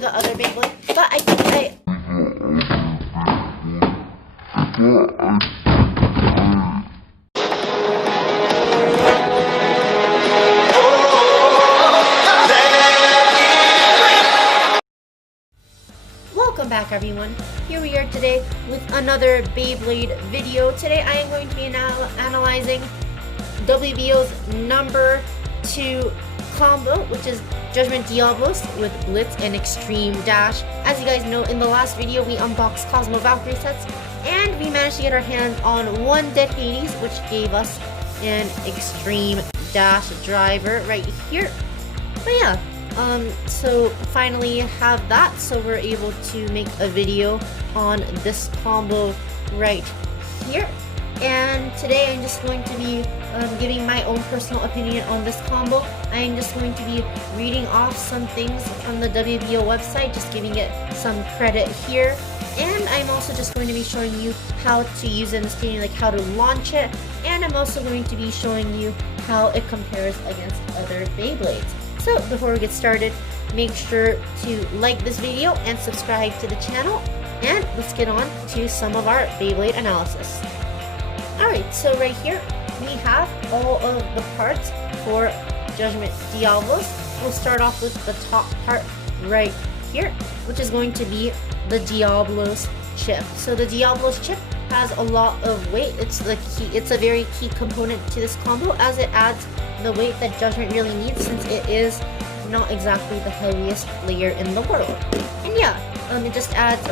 for the other Beyblade, but I think Welcome back, everyone. Here we are today with another Beyblade video. Today I am going to be analyzing WBO's number 2 combo, which is Judgement Diabolos with Blitz and Xtreme Dash. As you guys know, in the last video we unboxed Cosmo Valkyrie sets, and we managed to get our hands on one Dead Hades, which gave us an Xtreme Dash driver right here. But yeah, so finally have that, so we're able to make a video on this combo right here. And today I'm just going to be giving my own personal opinion on this combo. I am just going to be reading off some things from the WBO website, just giving it some credit here. And I'm also just going to be showing you how to use it in the stadium, like how to launch it. And I'm also going to be showing you how it compares against other Beyblades. So before we get started, make sure to like this video and subscribe to the channel. And let's get on to some of our Beyblade analysis. Alright, so right here we have all of the parts for Judgement Diabolos. We'll start off with the top part right here, which is going to be the Diabolos chip. So the Diabolos chip has a lot of weight. It's a very key component to this combo, as it adds the weight that Judgement really needs, since it is not exactly the heaviest layer in the world. And yeah, it just adds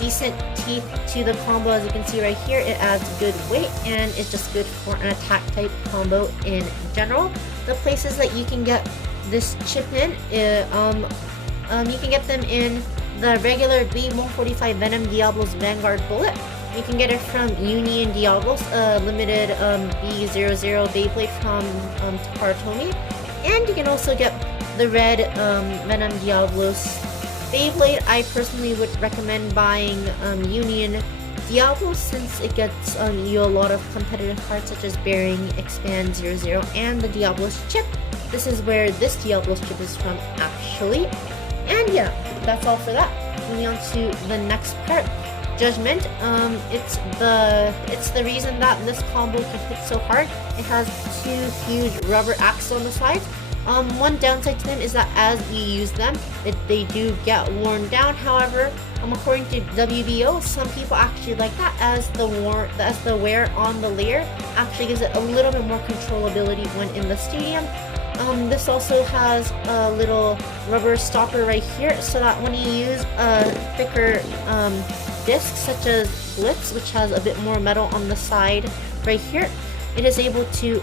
decent teeth to the combo. As you can see right here, it adds good weight, and it's just good for an attack type combo in general. The places that you can get this chip in, you can get them in the regular B145 Venom Diabolos Vanguard Bullet. You can get it from Union Diabolos, limited B00 Beyblade from Takaratomi. And you can also get the red Venom Diabolos Beyblade. I personally would recommend buying Union Diabolos, since it gets you a lot of competitive cards such as Bearing, Expand 00, and the Diabolos chip. This is where this Diabolos chip is from, actually. And yeah, that's all for that. Moving on to the next part, Judgement. It's the reason that this combo can hit so hard. It has 2 huge rubber axles on the sides. One downside to them is that as you use them, they do get worn down. However, according to WBO, some people actually like that, as the wear on the layer actually gives it a little bit more controllability when in the stadium. This also has a little rubber stopper right here, so that when you use a thicker disc such as Blitz, which has a bit more metal on the side right here, it is able to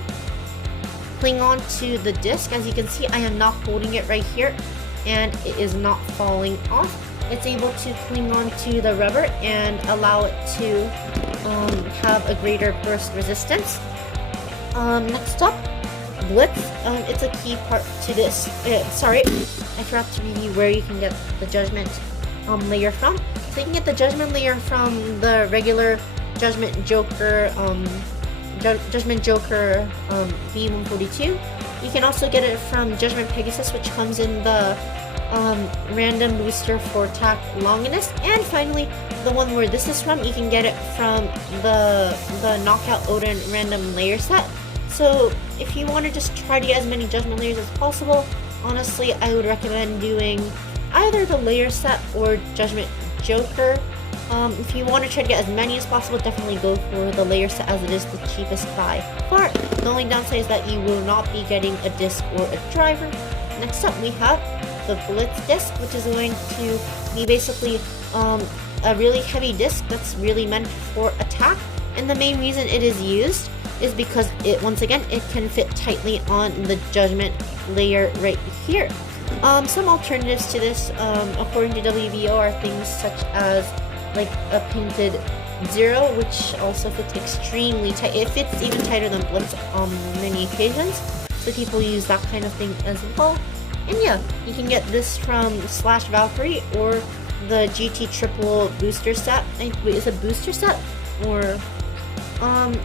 cling on to the disc. As you can see, I am not holding it right here, and it is not falling off. It's able to cling on to the rubber and allow it to have a greater burst resistance. Next up, Blitz. It's a key part to this. Sorry, I forgot to read you where you can get the Judgement layer from. So you can get the Judgement layer from the regular Judgement Joker B142. You can also get it from Judgement Pegasus, which comes in the random booster for attack longiness. And finally, the one where this is from, you can get it from the Knockout Odin random layer set. So if you want to just try to get as many Judgement layers as possible, honestly, I would recommend doing either the layer set or Judgement Joker. If you want to try to get as many as possible, definitely go for the layer set, as it is the cheapest by far. The only downside is that you will not be getting a disc or a driver. Next up, we have the Blitz disc, which is going to be basically a really heavy disc that's really meant for attack. And the main reason it is used is because once again, it can fit tightly on the Judgement layer right here. Some alternatives to this, according to WBO, are things such as like a painted 0, which also fits extremely tight. It fits even tighter than Blitz on many occasions, so people use that kind of thing as well. And yeah, you can get this from Slash Valkyrie or the GT Triple Booster Set. Wait, is it booster set? Or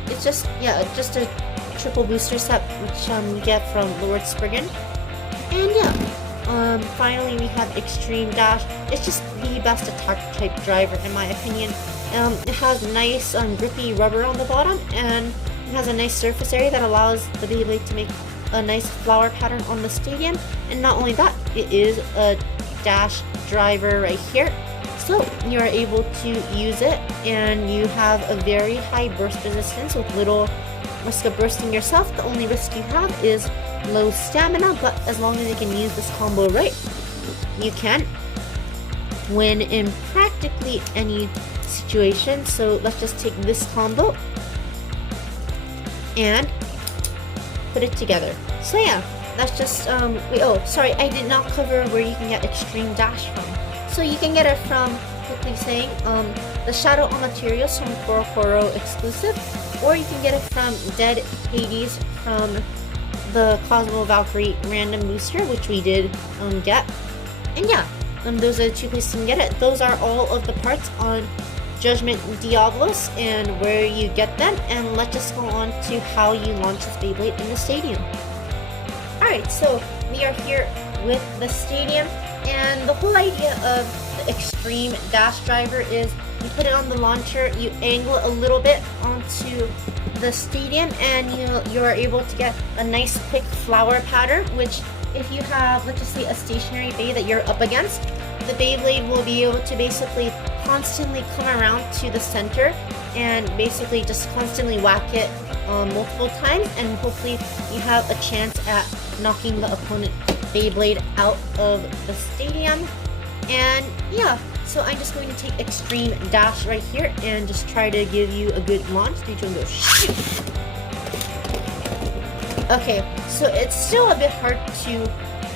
it's just a triple booster set, which you get from Lord Spriggan. And yeah, Finally, we have Xtreme Dash. It's just the best attack type driver in my opinion. It has nice grippy rubber on the bottom, and it has a nice surface area that allows the Beyblade to make a nice flower pattern on the stadium. And not only that, it is a dash driver right here, so you're able to use it, and you have a very high burst resistance with little risk of bursting yourself. The only risk you have is low stamina, but as long as you can use this combo right, you can win in practically any situation. So let's just take this combo and put it together. So yeah, that's just wait, oh sorry, I did not cover where you can get Xtreme Dash from. So you can get it from, quickly saying, the Shadow on Materials from Koro exclusive, or you can get it from Dead Hades from the Cosmo Valkyrie random booster, which we did get. And yeah, those are the two places you can get it. Those are all of the parts on Judgement Diabolos and where you get them. And let's just go on to how you launch this Beyblade in the stadium. Alright, so we are here with the stadium, and the whole idea of the Xtreme Dash driver is you put it on the launcher, you angle it a little bit onto the stadium, and you are able to get a nice quick flower pattern, which if you have, let's just say, a stationary bay that you're up against, the Beyblade will be able to basically constantly come around to the center and basically just constantly whack it multiple times, and hopefully you have a chance at knocking the opponent Beyblade out of the stadium. And yeah, so I'm just going to take Xtreme Dash right here and just try to give you a good launch. 3, 2, 1, go. Shoot! Okay, so it's still a bit hard to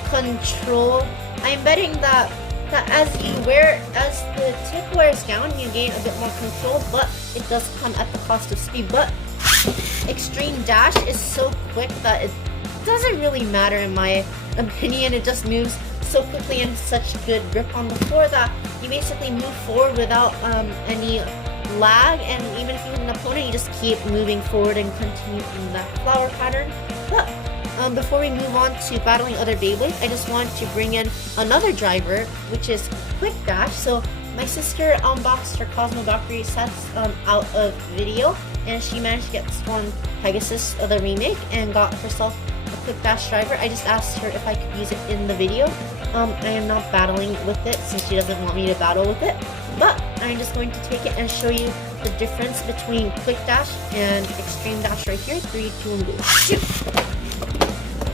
control. I'm betting that as the tip wears down, you gain a bit more control, but it does come at the cost of speed. But Xtreme Dash is so quick that it doesn't really matter in my opinion. It just moves so quickly and such good grip on the floor that you basically move forward without any lag, and even if you hit an opponent, you just keep moving forward and continue in that flower pattern. But before we move on to battling other Beyblades, I just want to bring in another driver, which is Quick Dash. So my sister unboxed her Cosmo Valkyrie sets out of video, and she managed to get Storm Pegasus, the remake, and got herself a Quick Dash driver. I just asked her if I could use it in the video. I am not battling with it since she doesn't want me to battle with it, but I'm just going to take it and show you the difference between Quick Dash and Xtreme Dash right here. 3, 2, 1, go. Shoot!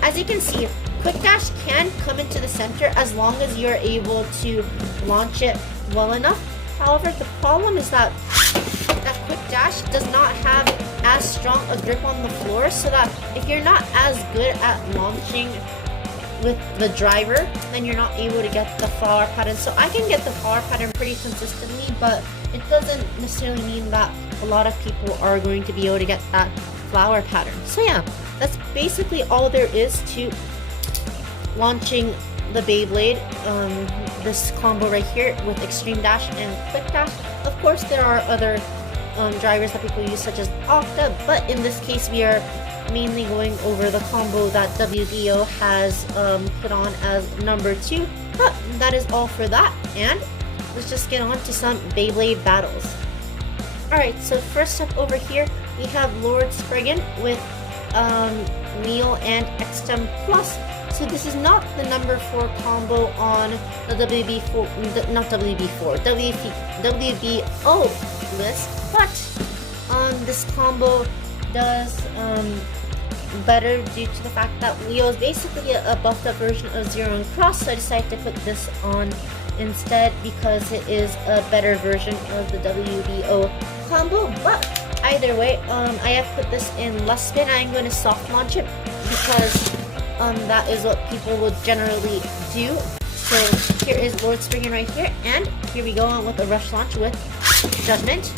As you can see, Quick Dash can come into the center as long as you're able to launch it well enough. However, the problem is that Quick Dash does not have as strong a grip on the floor, so that if you're not as good at launching with the driver, then you're not able to get the flower pattern. So I can get the flower pattern pretty consistently, but it doesn't necessarily mean that a lot of people are going to be able to get that flower pattern. So yeah, that's basically all there is to launching the Beyblade, this combo right here with Xtreme Dash and Quick Dash. Of course, there are other drivers that people use, such as Octa, but in this case we are mainly going over the combo that WBO has put on as number 2. But that is all for that, and let's just get on to some Beyblade battles. Alright, so first up over here we have Lord Spriggan with Neil and Xtreme Plus. So this is not the number 4 combo on the WBO list, but this combo does better due to the fact that Leo is basically a buffed up version of Zero and Cross, so I decided to put this on instead because it is a better version of the WBO combo. But either way, I have put this in less spin. I'm going to soft launch it because that is what people would generally do. So here is Lord Spriggan right here, and here we go on with a rush launch with Judgment.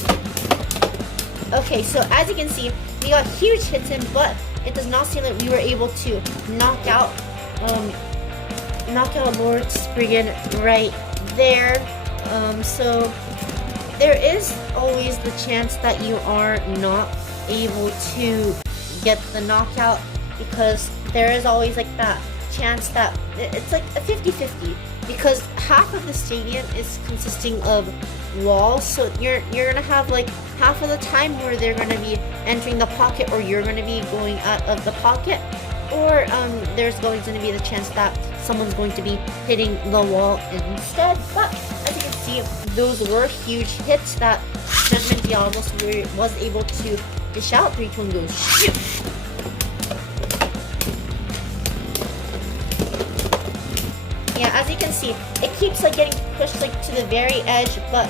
Okay, so as you can see, we got huge hits in, but it does not seem like we were able to knock out Lord Spriggan right there. So there is always the chance that you are not able to get the knockout, because there is always like that chance that it's like a 50-50, because half of the stadium is consisting of walls, so you're gonna have like half of the time where they're gonna be entering the pocket, or you're gonna be going out of the pocket, or there's going to be the chance that someone's going to be hitting the wall instead. But as you can see, those were huge hits that Judgement Diabolos was able to dish out. 3, 2, 1, go shoot! Yeah, as you can see, it keeps like getting pushed like to the very edge, but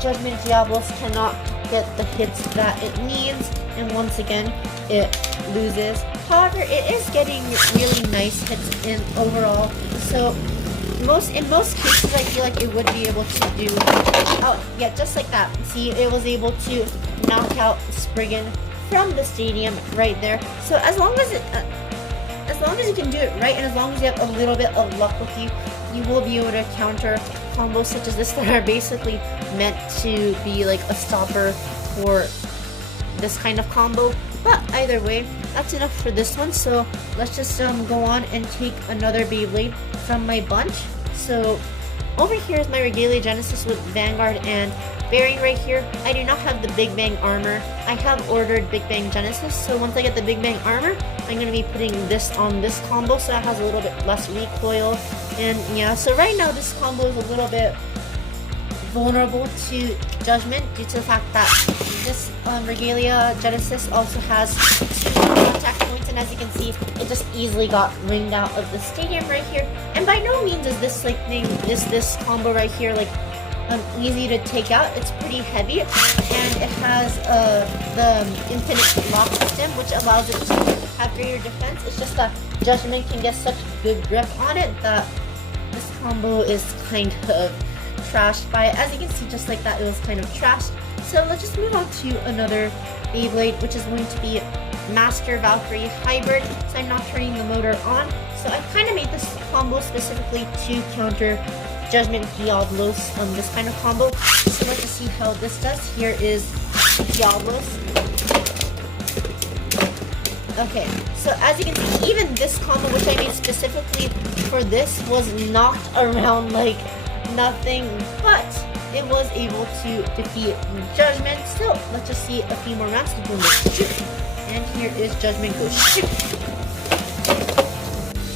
Judgement Diabolos cannot get the hits that it needs, and once again, it loses. However, it is getting really nice hits in overall, so in most cases, I feel like it would be able to do, oh yeah, just like that. See, it was able to knock out Spriggan from the stadium right there. So as long as you can do it right, and as long as you have a little bit of luck with you, you will be able to counter combos such as this that are basically meant to be like a stopper for this kind of combo. But either way, that's enough for this one. So let's just go on and take another Beyblade from my bunch. So over here is my Regalia Genesis with Vanguard and Bearing right here. I do not have the Big Bang armor. I have ordered Big Bang Genesis, so once I get the Big Bang armor, I'm going to be putting this on this combo so it has a little bit less recoil. And yeah, so right now this combo is a little bit vulnerable to Judgment due to the fact that this Regalia Genesis also has 2 contact points, and as you can see, it just easily got ringed out of the stadium right here. And by no means is this like this combo right here like easy to take out. It's pretty heavy, and it has the infinite lock system, which allows it to have greater defense. It's just that Judgment can get such good grip on it that this combo is kind of trashed by it. As you can see, just like that, it was kind of trashed. So let's just move on to another Beyblade, which is going to be Master Valkyrie Hybrid. So I'm not turning the motor on. So I kind of made this combo specifically to counter Judgement Diabolos, this kind of combo. So let's just see how this does. Here is Diabolos. Okay, so as you can see, even this combo, which I made specifically for this, was knocked around like nothing, but it was able to defeat Judgment. So let's just see a few more rounds. Shoot. And here is Judgment go shoot.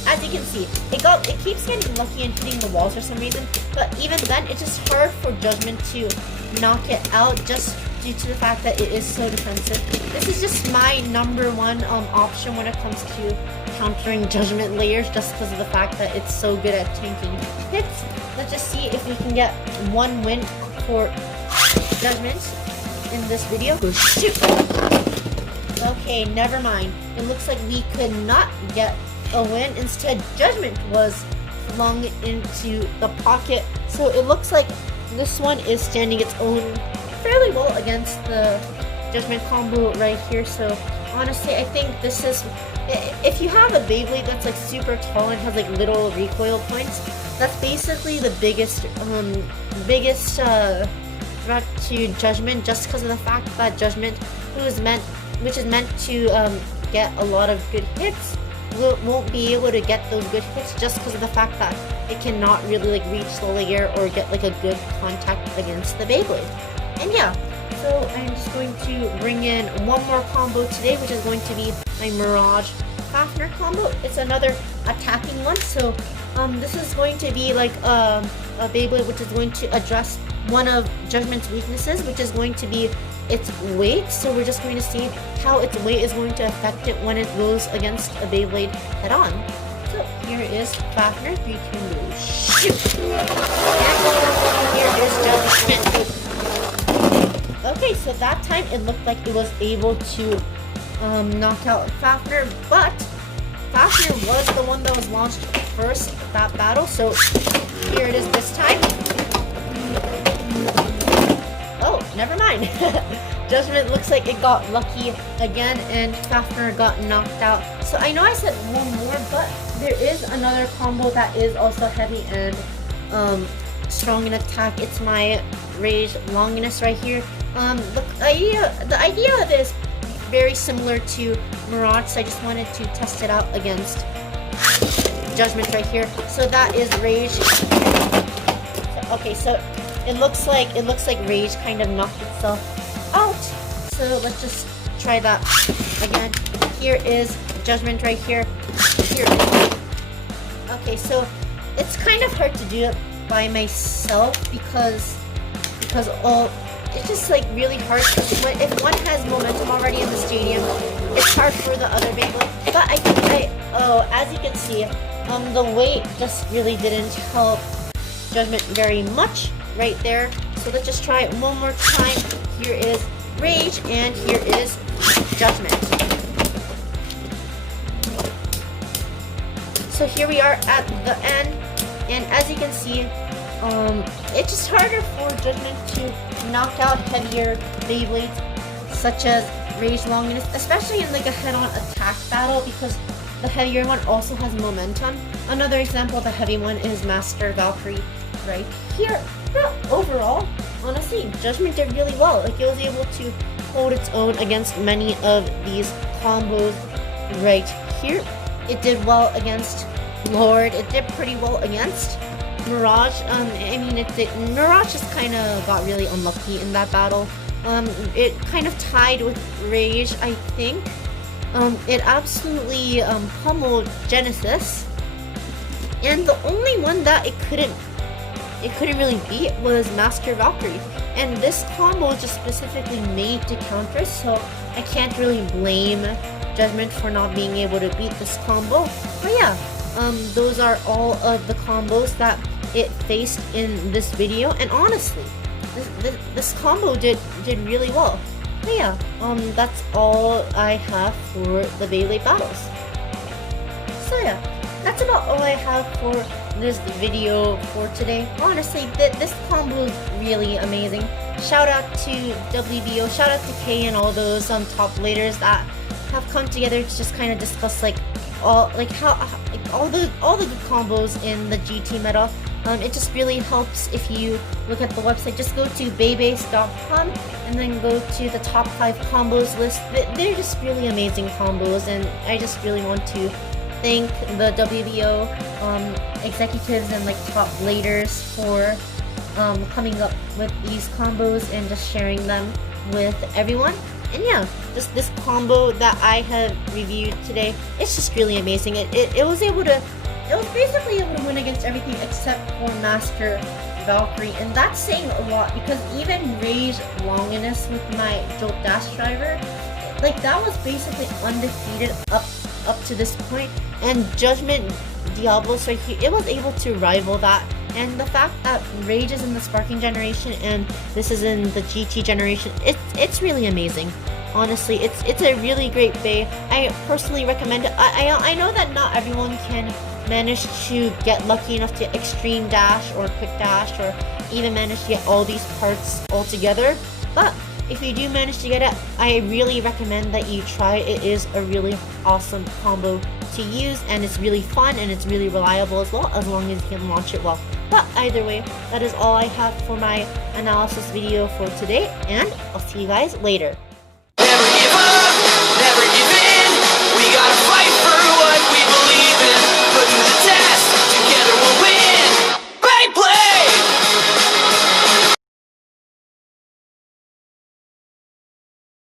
As you can see, it keeps getting lucky and hitting the walls for some reason, but even then, it's just hard for Judgment to knock it out just due to the fact that it is so defensive. This is just my #1 option when it comes to countering Judgment layers, just because of the fact that it's so good at tanking hits. Let's just see if we can get one win for Judgment in this video. Go shoot! Okay, never mind. It looks like we could not get a win. Instead, Judgment was flung into the pocket. So it looks like this one is standing its own fairly well against the Judgment combo right here. So honestly, I think this is, if you have a Beyblade that's like super tall and has like little recoil points, that's basically the biggest threat to Judgment, just because of the fact that Judgment, which is meant to get a lot of good hits, won't be able to get those good hits just because of the fact that it cannot really like reach the layer or get like a good contact against the Beyblade. And yeah, so I'm just going to bring in one more combo today, which is going to be my Mirage Fafnir combo. It's another attacking one, so this is going to be like a Beyblade which is going to address one of Judgment's weaknesses, which is going to be its weight. So we're just going to see how its weight is going to affect it when it goes against a Beyblade head-on. So here is Fafnir. 3, 2, 1, shoot! And here is Judgment. Okay, so that time it looked like it was able to knock out Fafnir, but Fafnir was the one that was launched first that battle. So here it is this time. Oh, never mind. Judgment looks like it got lucky again, and Fafnir got knocked out. So I know I said one more, but there is another combo that is also heavy and strong in attack. It's my Rage Longinus right here. The idea of it is very similar to Mirage, so I just wanted to test it out against Judgment right here. So that is Rage. Okay, so it looks like Rage kind of knocked itself out. So let's just try that again. Here is Judgment right here. Here. Okay, so it's kind of hard to do it by myself because it's just like really hard. If one has momentum already in the stadium, it's hard for the other Beyblade. But as you can see, the weight just really didn't help Judgment very much right there. So let's just try it one more time. Here is Rage and here is Judgment. So here we are at the end, and as you can see, it's just harder for Judgment to knock out heavier Beyblades such as Rage Longinus, especially in like a head-on attack battle, because the heavier one also has momentum. Another example of the heavy one is Master Valkyrie right here. But overall, honestly, Judgment did really well. Like, it was able to hold its own against many of these combos right here. It did well against Lord. It did pretty well against Mirage. Mirage just kind of got really unlucky in that battle. It kind of tied with Rage, I think. It absolutely pummeled Genesis, and the only one that it couldn't really beat was Master Valkyrie. And this combo is just specifically made to counter, so I can't really blame Judgment for not being able to beat this combo. But yeah, those are all of the combos that it faced in this video, and honestly, this combo did really well. But yeah, that's all I have for the Beyblade battles. So yeah, that's about all I have for this video for today. Honestly, this combo is really amazing. Shout out to WBO, shout out to Kay and all those top bladers that have come together to just kind of discuss all the good combos in the GT meta. It just really helps if you look at the website. Just go to baybase.com and then go to the top 5 combos list. They're just really amazing combos, and I just really want to thank the WBO executives and top bladers for coming up with these combos and just sharing them with everyone. And yeah, just this combo that I have reviewed today, it's just really amazing. It was basically able to win against everything except for Master Valkyrie, and that's saying a lot because even Rage Longinus with my Jolt Dash driver, that was basically undefeated up to this point, and Judgement Diabolos right here, it was able to rival that. And the fact that Rage is in the Sparking generation and this is in the GT generation, it's really amazing. Honestly, it's a really great Bay. I personally recommend it. I know that not everyone can manage to get lucky enough to get Xtreme Dash or Quick Dash or even manage to get all these parts all together, but if you do manage to get it, I really recommend that you try. It is a really awesome combo to use, and it's really fun and it's really reliable as well, as long as you can launch it well. But either way, that is all I have for my analysis video for today, and I'll see you guys later.